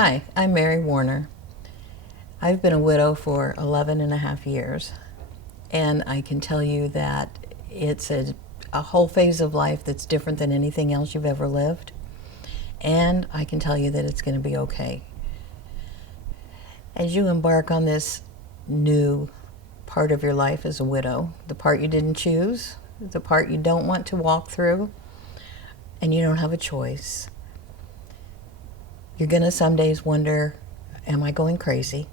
Hi, I'm Mary Warner. I've been a widow for 11 and a half years, and I can tell you that it's a whole phase of life that's different than anything else you've ever lived, and I can tell you that it's going to be okay. As you embark on this new part of your life as a widow, the part you didn't choose, the part you don't want to walk through, and you don't have a choice, you're going to some days wonder, am I going crazy?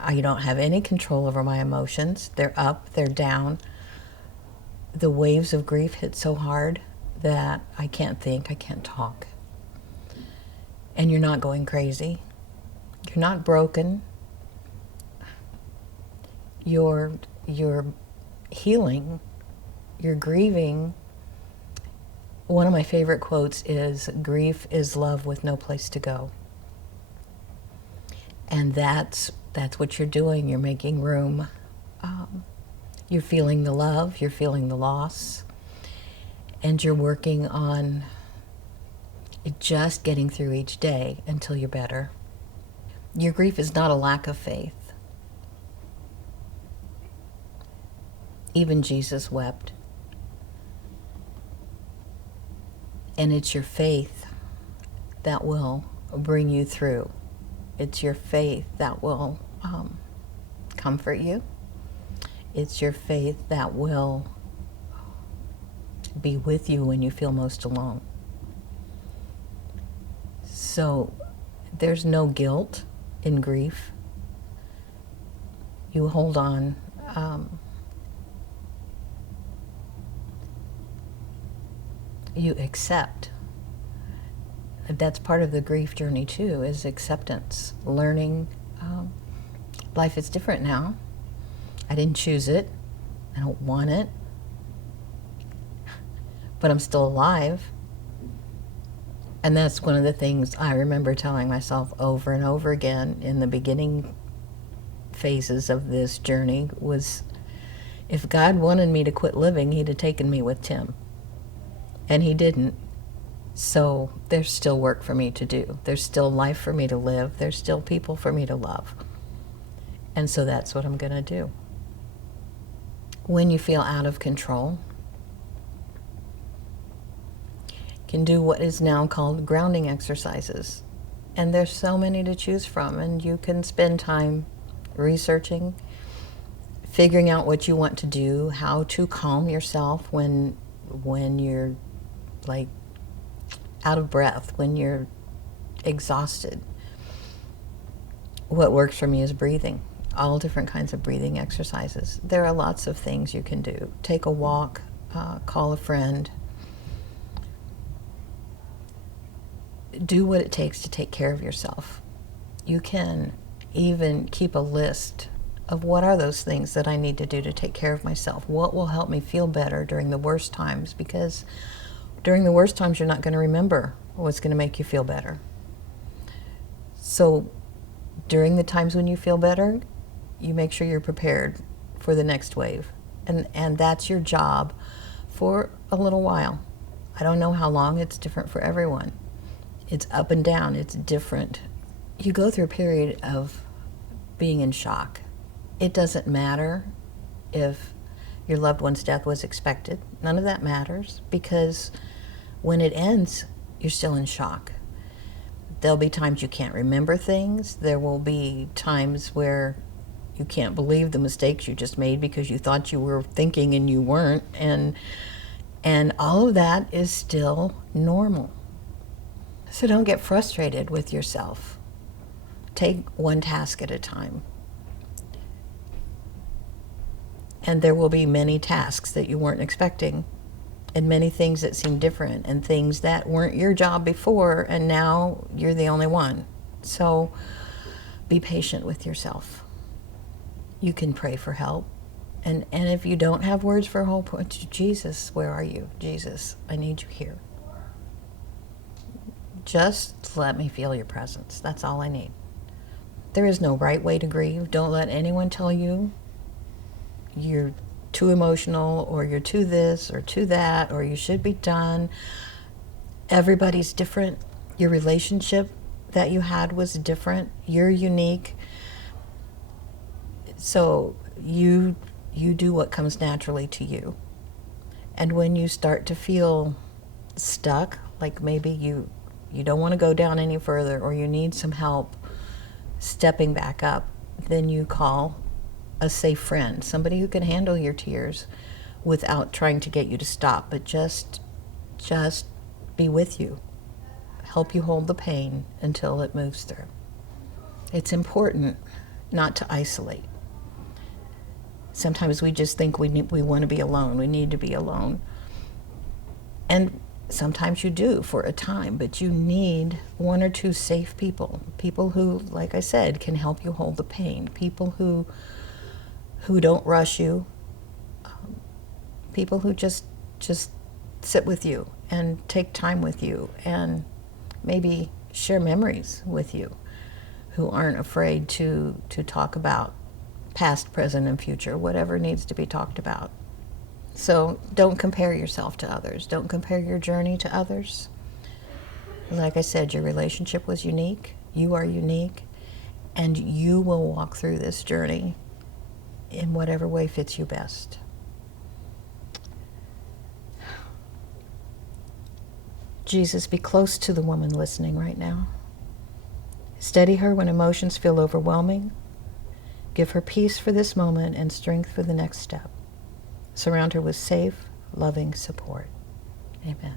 I don't have any control over my emotions. They're up, they're down. The waves of grief hit so hard that I can't think, I can't talk. And you're not going crazy. You're not broken. You're healing. You're grieving. One of my favorite quotes is, "Grief is love with no place to go." And that's what you're doing. You're making room. You're feeling the love. You're feeling the loss. And you're working on just getting through each day until you're better. Your grief is not a lack of faith. Even Jesus wept. And it's your faith that will bring you through. It's your faith that will comfort you. It's your faith that will be with you when you feel most alone. So there's no guilt in grief. You hold on. You accept. That's part of the grief journey too, is acceptance, learning. Life is different now. I didn't choose it. I don't want it. But I'm still alive. And that's one of the things I remember telling myself over and over again in the beginning phases of this journey was, if God wanted me to quit living, he'd have taken me with Tim. And he didn't. So there's still work for me to do. There's still life for me to live. There's still people for me to love. And so that's what I'm going to do. When you feel out of control, you can do what is now called grounding exercises. And there's so many to choose from. And you can spend time researching, figuring out what you want to do, how to calm yourself when you're like out of breath, when you're exhausted. What works for me is breathing, all different kinds of breathing exercises. There are lots of things you can do. Take a walk, call a friend. Do what it takes to take care of yourself. You can even keep a list of what are those things that I need to do to take care of myself. What will help me feel better during the worst times? Because during the worst times, you're not going to remember what's going to make you feel better. So during the times when you feel better, you make sure you're prepared for the next wave. And that's your job for a little while. I don't know how long. It's different for everyone. It's up and down. It's different. You go through a period of being in shock. It doesn't matter if your loved one's death was expected. None of that matters, because when it ends, you're still in shock. There'll be times you can't remember things. There will be times where you can't believe the mistakes you just made because you thought you were thinking and you weren't. And all of that is still normal. So don't get frustrated with yourself. Take one task at a time. And there will be many tasks that you weren't expecting, and many things that seem different, and things that weren't your job before, and now you're the only one. So be patient with yourself. You can pray for help. And if you don't have words for hope, Jesus, where are you? Jesus, I need you here. Just let me feel your presence. That's all I need. There is no right way to grieve. Don't let anyone tell you you're too emotional, or you're too this or too that, or you should be done. Everybody's different. Your relationship that you had was different. You're unique. So you do what comes naturally to you. And when you start to feel stuck, like maybe you don't want to go down any further, or you need some help stepping back up, then you call a safe friend, somebody who can handle your tears without trying to get you to stop, but just be with you, help you hold the pain until it moves through. It's important not to isolate. Sometimes we just think we want to be alone, we need to be alone. And sometimes you do for a time, but you need one or two safe people who, like I said, can help you hold the pain, people who don't rush you, people who just sit with you and take time with you and maybe share memories with you, who aren't afraid to talk about past, present, and future, whatever needs to be talked about. So don't compare yourself to others. Don't compare your journey to others. Like I said, your relationship was unique. You are unique. And you will walk through this journey in whatever way fits you best. Jesus, be close to the woman listening right now. Steady her when emotions feel overwhelming. Give her peace for this moment and strength for the next step. Surround her with safe, loving support. Amen.